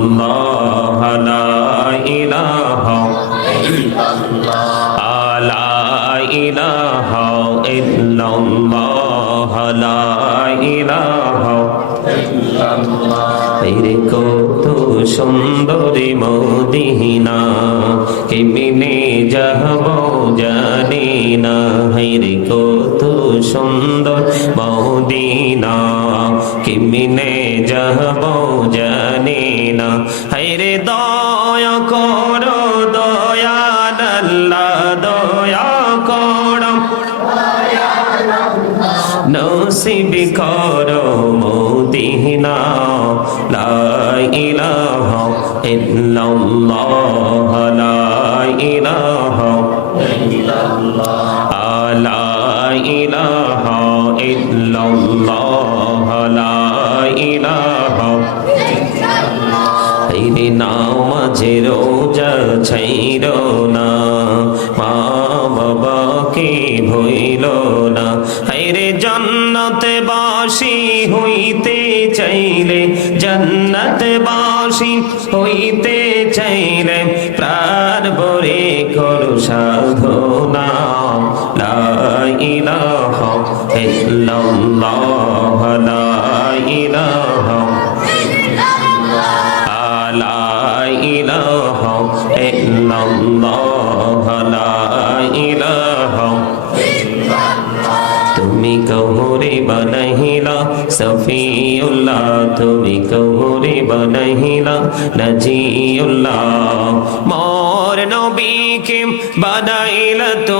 الله لا إله لا إله إلا الله لا إله إلا الله সুন্দরী মদিনা কি মিলে করো মোদিনা লা ইলাহা ইলাহা ইল্লাল্লাহ লা ইলাহা লা ইলাহা ইল্লাল্লাহ লা ইলাহা তুমি কহুরে বনহিলা সফিউল্লাহ তুমি কহুরে বনহিলা নবীকে বানাইলা তো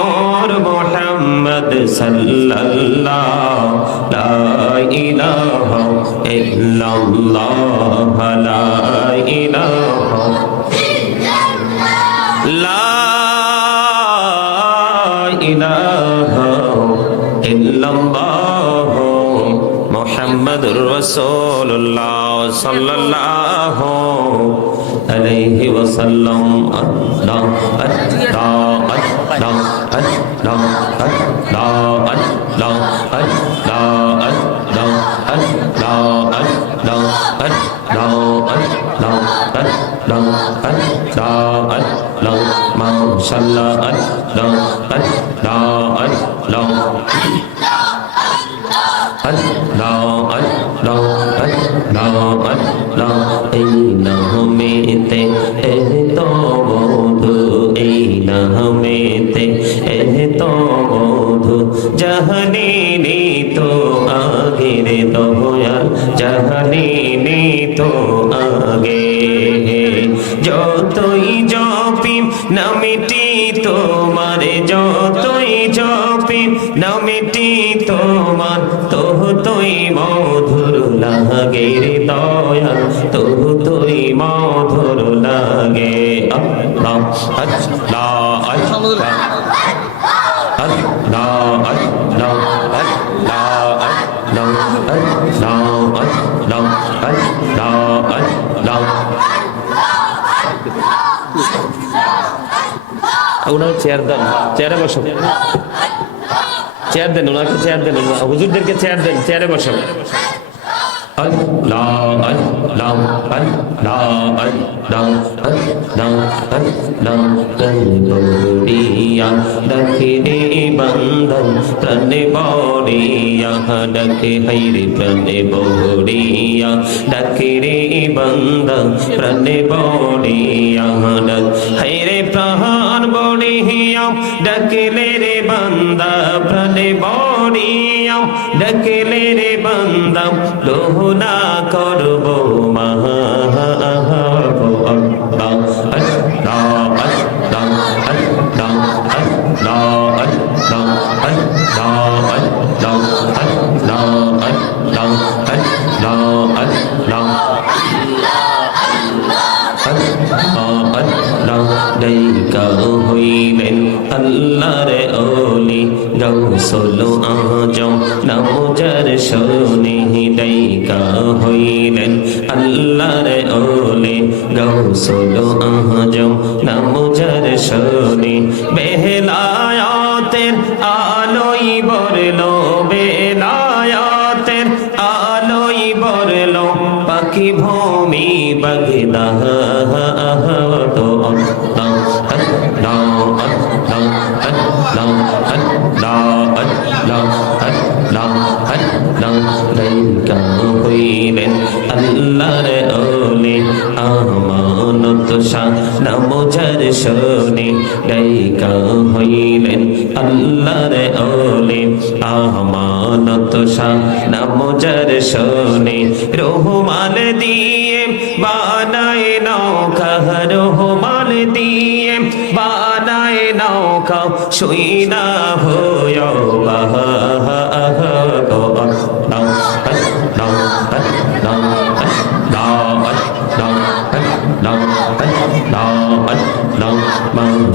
মোর মোহাম্মদ সাল্লাল্লাহ সাল্লাল্লাহু আলাইহি ওয়াসাল্লাম আল্লাহ আল্লাহ আল্লাহ No. মধুর লাগে. ওনার চেয়ার দেন চেয়ারে বসো চেয়ার দেন ওনাকে চেয়ার দেন হুজুরদেরকে চেয়ার দেন চেয়ারে বসো বন্দন প্রণ বড়িয়া ডকে হরি প্রণ বড়িয়া ডকে রে বন্দন প্রণ বড়িয়া ডক হরে প্রহার বড়িয়া ডকে রে বন্দা প্রণ বড়িয়া নিয়াও ডাকলে রে বান্দাও দোহনা করব মহা নওজার সরণি দায়িকা হইলেন আল্লাহর ওলে গৌ সোলো আহ আহজম নওজার সরণি বেহলা শাহ নামজার শোনে গায়িকা হইলেন আল্লাহর ওলে। আমানত শাহ নামজার শোনে রহমান দিয়ে বানায় নৌকা রহমান দিয়ে বানায় নৌকা শুই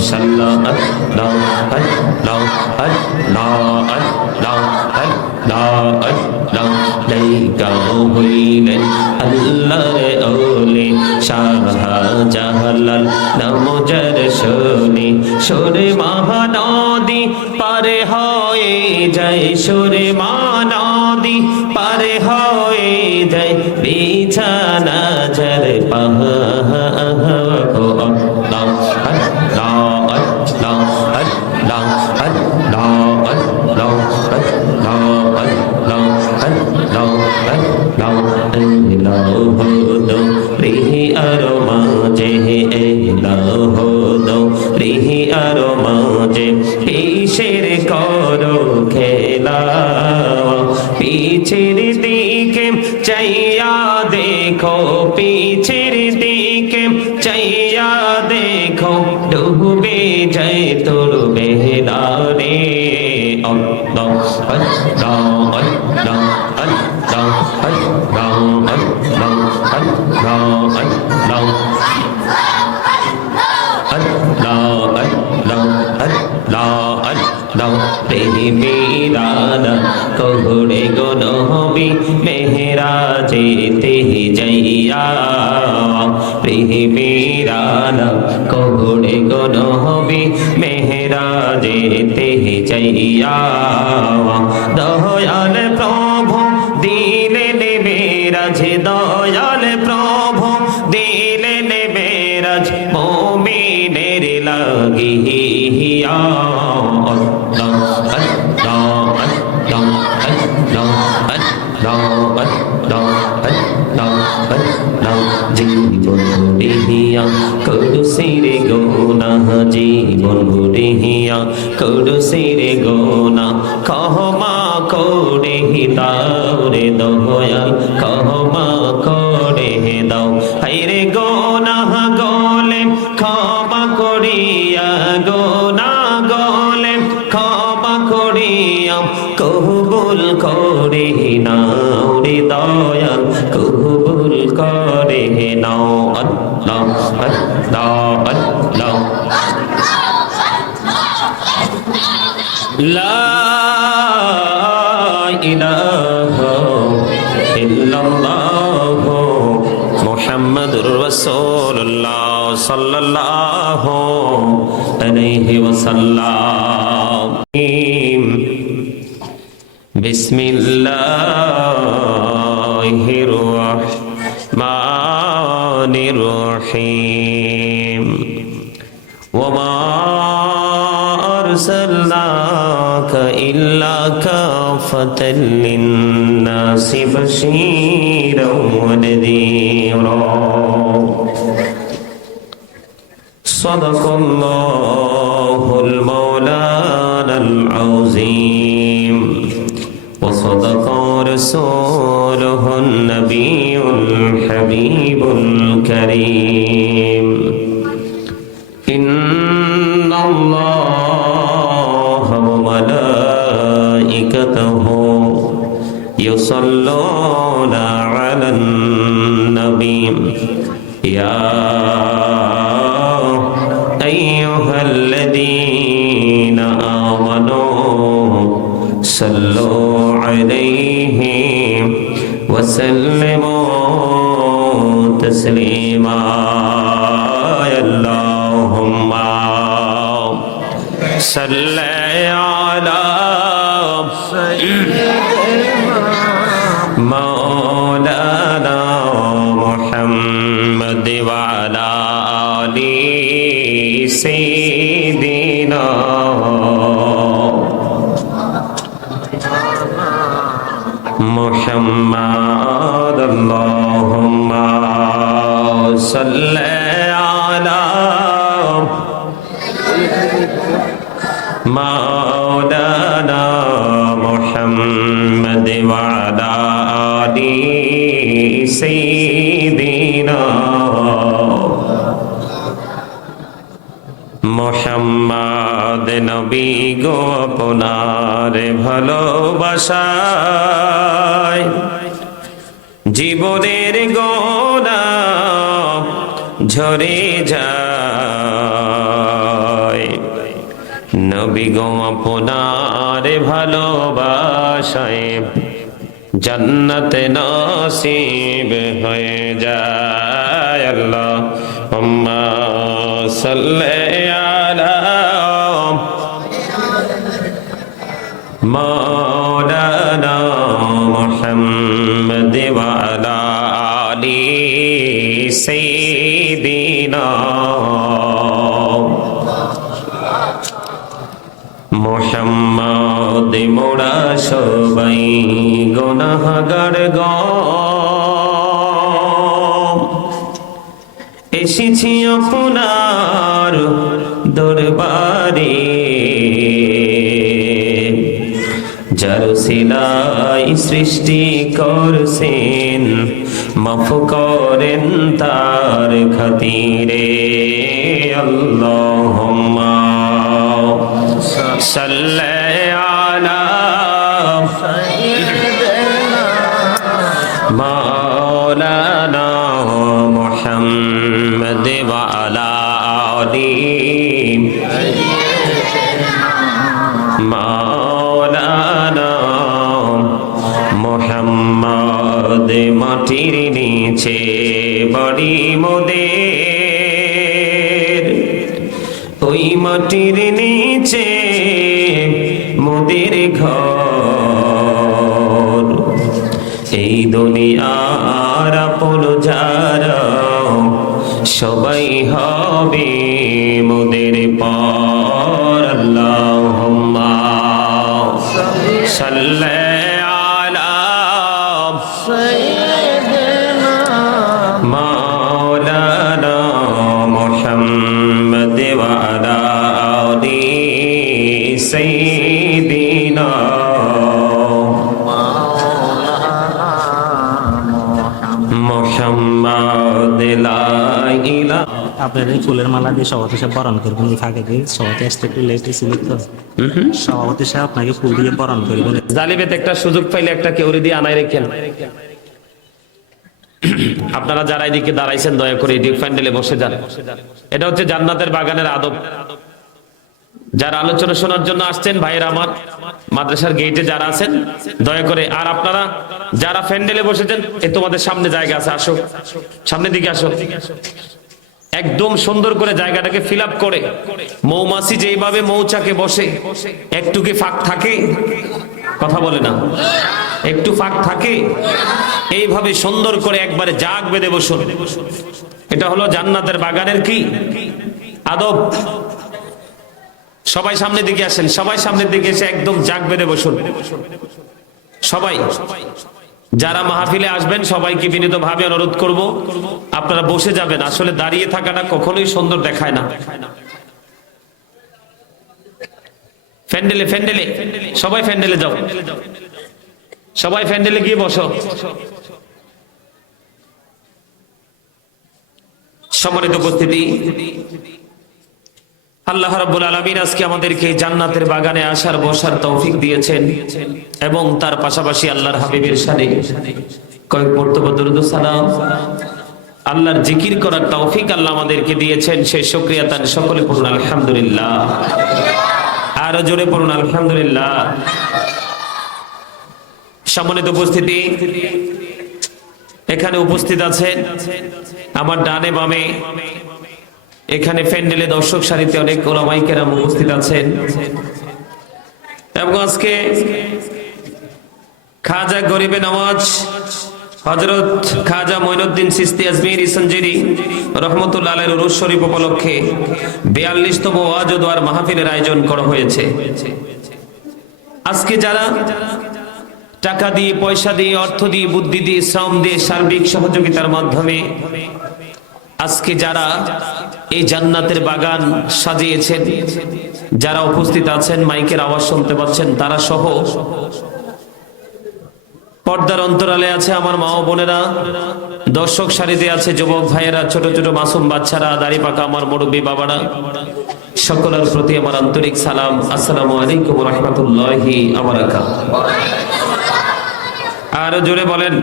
সাল্লাহ আল্লাহ আল্লাহ আল্লাহ আল্লাহ আল্লাহ আল্লাহ লাইকা হইলেন আল্লাহ ওলে শাহজাহালাল নামজার শোনে সোরে মহানদী পারে হয়ে যায় সোরে মহানদী পারে হয়ে যায় বিছানা যার পাহাড় দেখো ডুবে যায় তোর বেহদারে আল্লাহ যাওয়া দয়াল প্রভু, দিলে নেবেরাজ দয়াল প্রভু, দিলে নেবেরাজ মোমিনের লাগিয়া জীবন নিহিয়া করু সিরে গোনা জীবন বুড়িয়া করু সিরে গোনা কহমা করে দাও রে দয়াল কহমা করে দাও। হাইরে গোনা গলে, ক্ষমা করিয়া গোনা গলে, ক্ষমা করিয়া কবুল করে নাও রে দয়াল, কবুল করে নাও। আল্লাহ আল্লাহ। لا إله إلا الله محمد رسول الله صلى الله عليه وسلم. بسم الله الرحمن الرحيم. كافة للناس بشيرا ونذيرا. صدق الله المولى العظيم. وصدق رسوله النبي الحبيب الكريم. صلوا عليه وسلموا تسليما. اللهم صل Ma জন্নত নসিব হয়ে যায় আল্লাহ হুম্মা সাল্লি আলা مولانا محمد وعلى آل سيدنا মোহাম্মদ মোড়া সবাই গোনাগার গ। এসেছি আপনার দরবারে। যার সিলাই সৃষ্টি করছেন, মাফ করেন তার খাতিরে। আল্লাহুম্মা সাল্লি এই দুনিয়ার আপনার এই ফুলের মালা দিয়ে সভাপতি সাহেব বরণ করবেন। এই ফাঁকে দিয়ে সভাপতি আসতে একটু লেট ছিল তো সভাপতি সাহেব আপনাকে ফুল দিয়ে বরণ করবেন। জালিবেত একটা সুযোগ পাইলে একটা কেউরি দিয়ে আনাই রেখেন। আপনারা যারা এদিকে দাঁড়াইছেন দয়া করে এদিক প্যান্ডেলে বসে যান। এটা হচ্ছে জান্নাতের বাগানের আদব। যারা আলোচনা শোনার জন্য আসছেন ভাইয়ের আমার মাদ্রাসার গেটে যারা আছেন দয়া করে আর আপনারা যারা প্যান্ডেলে বসেছেন এ তোমাদের সামনে জায়গা আছে আসো। সামনের দিকে আসো। একদম সুন্দর করে জায়গাটাকে ফিল করে। মৌমাছি যেইভাবে মৌচাকে বসে একটু কি ফাঁক থাকে, কথা বলে না। একটু ফাঁক থাকে, এইভাবে সুন্দর করে একবারে জাগ বেঁধে বসুন। এটা হলো জান্নাতের বাগানের কি? আদব। সবাই সামনের দিকে আসেন, সবাই সামনের দিকে এসে একদম জাগ বেঁধে বসুন। সবাই। যারা মাহফিলে আসবেন, সবাইকে বিনীত ভাবে অনুরোধ করব, আপনারা বসে যাবেন। আসলে দাঁড়িয়ে থাকাটা কখনোই সুন্দর দেখায় না। ফ্যান্ডেলে ফ্যান্ডেলে, সবাই ফ্যান্ডেলে যাও। সবাই ফ্যান্ডেলে গিয়ে বসো। সম্মানিত উপস্থিতি আল্লাহ রাব্বুল আলামিন আজকে আমাদেরকে জান্নাতের বাগানে আসার, বসার তৌফিক দিয়েছেন এবং তার পাশাপাশি আল্লাহর হাবিবের সাথে কয়েক মর্তবা দরুদ সালাম। আল্লাহর জিকির করার তৌফিক আল্লাহ আমাদেরকে দিয়েছেন। সেই শুকরিয়া তার সকলে পড়ুন, আলহামদুলিল্লাহ। আরও জোরে পড়ুন, আলহামদুলিল্লাহ। সম্মানিত উপস্থিতি, এখানে উপস্থিত আছেন আমার ডানে বামে এখানে প্যান্ডেলে দর্শক সারিতে অনেক ওলামাইকেরাম উপস্থিত আছেন। এবং আজকে খাজা গরিবে নওয়াজ হজরত খাজা মঈনুদ্দিন সিস্তি আজমির ইসঞ্জিরি রহমতুল্লাহ আলের উরুস শরীফ উপলক্ষে বিয়াল্লিশতম ওয়াজ ও দোয়ার মাহফিলের আয়োজন করা হয়েছে। আজকে যারা টাকা দিয়ে, পয়সা দিয়ে, অর্থ দিয়ে, বুদ্ধি দিয়ে, শ্রম দিয়ে সার্বিক সহযোগিতার মাধ্যমে আজকে যারা এই জান্নাতের বাগান সাজিয়েছেন, যারা উপস্থিত আছেন, মাইকের আওয়াজ শুনতে পাচ্ছেন, তারা সহ পর্দার অন্তরালে আছে আমার মা ও বোনেরা, দর্শক সারিতে আছে যুবক ভাইয়েরা, ছোট ছোট মাসুম বাচ্চারা, দাড়ি পাকা আমার মুরব্বী বাবারা, সকলের প্রতি আমার আন্তরিক সালাম। আসসালামু আলাইকুম রহমতুল্লাহি আমার আরও জোরে বলেন।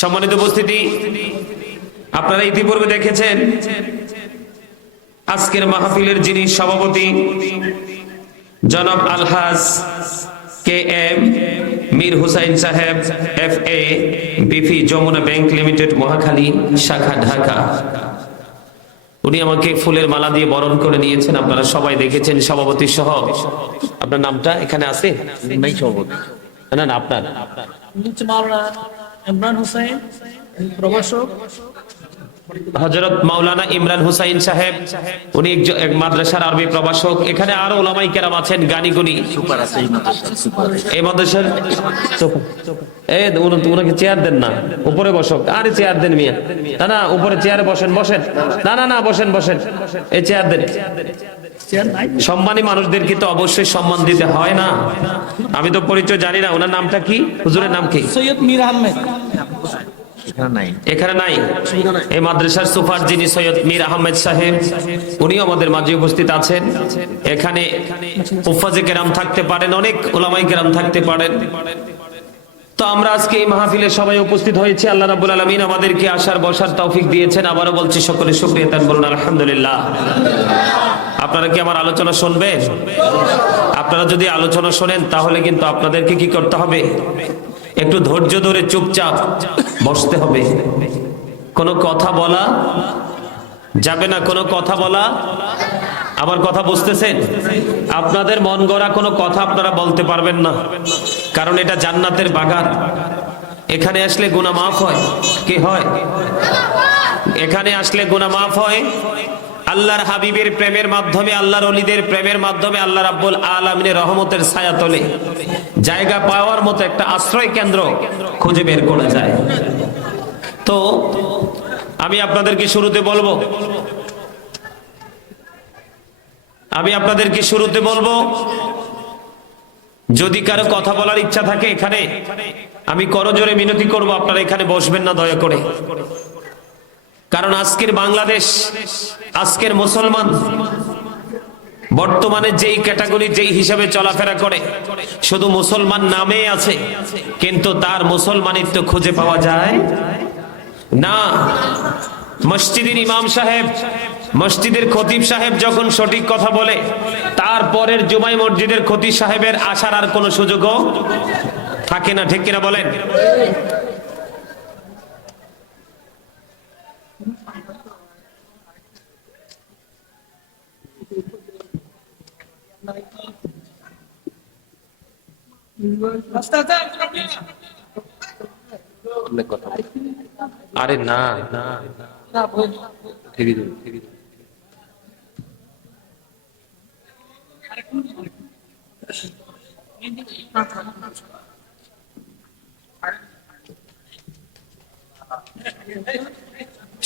সম্মানিত উপস্থিতি আপনারা ইতিপূর্বে দেখেছেন আজকের মাহফিলের যিনি সভাপতি জনাব আলহাজ কে এম মীর হুসাইন সাহেব এফ এ বিফি যমুনা ব্যাংক লিমিটেড মহাখালী শাখা ঢাকা। উনি আমাকে ফুলের মালা দিয়ে বরণ করে নিয়েছেন আপনারা সবাই দেখেছেন সভাপতি সহ। আপনার নামটা এখানে আছে? না না আপনার। ইমরান হোসেন প্রভাষক। হজরত মাওলানা ইমরান হুসাইন সাহেব উনি এক মাদ্রাসার আরবি প্রভাষক। এখানে আরও ওলামাই কেরাম আছেন গানি গুনি এই মাদ্রাসার এই চেয়ার দেন না। উপরে বসক। আরে চেয়ার দেন মিয়া। না না উপরে চেয়ারে বসেন বসেন। না না না বসেন বসেন। এই চেয়ার দেন। সম্মানী মানুষদেরকে তো অবশ্যই সম্মান দিতে হয় না। আমি তো পরিচয় জানি না ওনার নামটা কি? হুজুরের নাম কি? সৈয়দ মীর আহমেদ। এখানে নাই। এই মাদ্রাসার সুপার যিনি সৈয়দ মীর আহমেদ সাহেব উনি আমাদের মাঝে উপস্থিত আছেন। এখানে উফাজে কেরাম থাকতে পারেন অনেক ওলামাই কেরাম থাকতে পারেন। তো আমরা আজকে এই মাহফিলে সবাই উপস্থিত হয়েছি। আল্লাহ রাব্বুল আলামিন আমাদেরকে আসার, বসার তৌফিক দিয়েছেন। আবারও বলছি, সকলে শুকরিয়া তান বলুন আলহামদুলিল্লাহ। আপনারা কি আমার আলোচনা শুনবেন? আপনারা যদি আলোচনা শোনেন, তাহলে কিন্তু আপনাদেরকে কি করতে হবে? একটু ধৈর্য ধরে চুপচাপ বসতে হবে। কোনো কথা বলা যাবে না, কোনো কথা বলা? আমার কথা বুঝতেছেন? আপনাদের মন গড়া কোনো কথা আপনারা বলতে পারবেন না। কারণ এটা জান্নাতের বাগান। এখানে আসলে গুনাহ মাফ হয়। কি হয়? এখানে আসলে গুনাহ মাফ হয়। আল্লাহর হাবিবের প্রেমের মাধ্যমে, আল্লাহর অলিদের প্রেমের মাধ্যমে আল্লাহ রাব্বুল আলামিনের রহমতের ছায়া তলে। জায়গা পাওয়ার মতো একটা আশ্রয় কেন্দ্র খুঁজে বের করা যায়। তো, আমি আপনাদেরকে শুরুতে বলব। আমি আপনাদেরকে শুরুতে বলব যদি কারও কথা বলার ইচ্ছা থাকে এখানে, আমি করজোরে মিনতি করব, আপনারা এখানে বসবেন না, দয়া করে। কারণ আজকের বাংলাদেশ, আজকের মুসলমান, বর্তমানে যেই ক্যাটাগরি, যেই হিসাবে চলাফেরা করে, শুধু মুসলমান নামে আছে, কিন্তু তার মুসলমানিত্ব খুঁজে পাওয়া যায় না। মসজিদের ইমাম সাহেব মসজিদের খতিব সাহেব যখন সঠিক কথা বলে তারপরের জুমাই মসজিদের খতিব সাহেবের আসার আর কোনো সুযোগও থাকে না ঠিক কিনা বলেন? আরে না। না না বল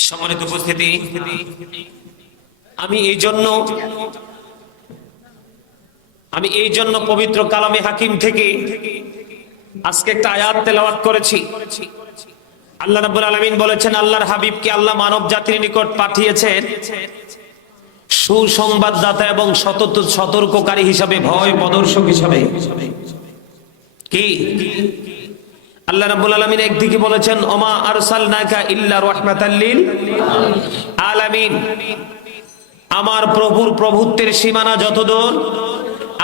সম্মানিত উপস্থিতি, আমি এই জন্য, আমি এই জন্য পবিত্র কালামে হাকিম থেকে আজকে একটা আয়াত তেলাওয়াত করেছি। আল্লাহ রাব্বুল আলামিন বলেছেন, আল্লাহর হাবিবকে আল্লাহ মানব জাতির নিকট পাঠিয়েছেন। সুসংবাদদাতা এবং সতর্ককারী হিসাবে, ভয় প্রদর্শক হিসাবে। কি? আল্লাহ রাব্বুল আলামিন একদিকে বলেছেন, ওমা আরসালনাকা ইল্লা রাহমাতাল লিল আলামিন। আমার প্রভুর প্রভুত্বের সীমানা যতদূর,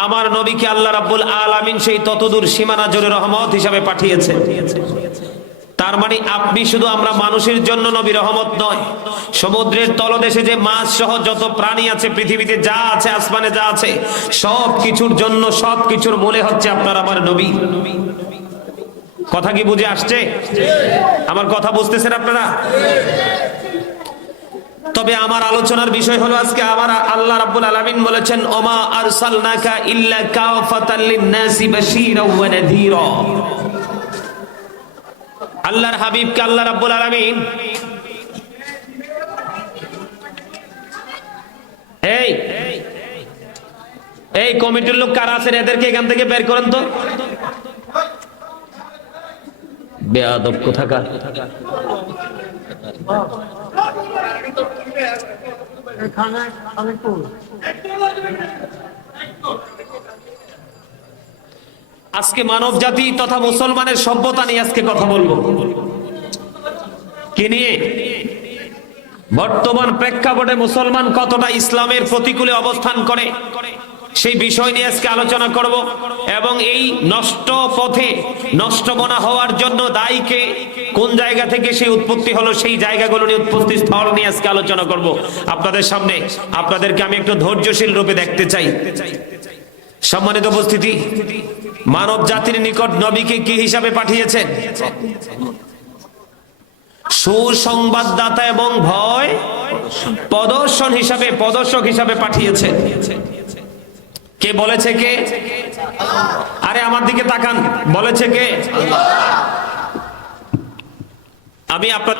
আমার নবীকে আল্লাহ রাব্বুল আলামিন সেই ততদূর সীমানা জোরে রহমত হিসাবে পাঠিয়েছেন। তার মানে আপনি শুধু আমরা মানুষের জন্য নবী রহমত নয়। সমুদ্রের তলদেশে যে মাছ সহ যত প্রাণী আছে, পৃথিবীতে যা আছে, আসমানে যা আছে সব কিছুর জন্য সব কিছুর মূলে হচ্ছে আপনার আমার নবী। কথা কি বুঝে আসছে? আমার কথা বুঝতেছেন আপনারা? তবে আমার আলোচনার বিষয় হলো আজকে আমার আল্লাহ রাব্বুল আলামিন বলেছেন, ওমা আরসালনাকা ইল্লা কাফাতাল লিন-নাসি বাশীরাও ওয়া নাযীরা আল্লাহর হাবিবকে আল্লাহ রাব্বুল আলামিন এই এই কমিটির লোক কারা আছেন? এদেরকে এখান থেকে বের করেন তো। বেয়াদব কোথাকার? এখানে আজকে মানব জাতি তথা মুসলমানের সভ্যতা নিয়ে আজকে কথা বলব। কি নিয়ে? বর্তমান প্রেক্ষাপটে মুসলমান কতটা ইসলামের প্রতিকূলে অবস্থান করে, সেই বিষয় নিয়ে আজকে আলোচনা করব এবং এই নষ্ট পথে, নষ্ট মনা হওয়ার জন্য দায়ীকে কোন জায়গা থেকে সেই উৎপত্তি হলো, সেই জায়গাগুলো নিয়ে উৎপত্তি স্থল নিয়ে আজকে আলোচনা করব। আপনাদের সামনে, আপনাদেরকে আমি একটু ধৈর্যশীল রূপে দেখতে চাই। সম্মানিত উপস্থিতি মানব জাতির নিকট নবীকে কি হিসাবে পাঠিয়েছেন? সুসংবাদদাতা এবং ভয় প্রদর্শন হিসাবে, প্রদর্শক হিসাবে পাঠিয়েছে কে বলেছে কে? আরে আমার দিকে তাকান, বলেছে কে? আমি আপনার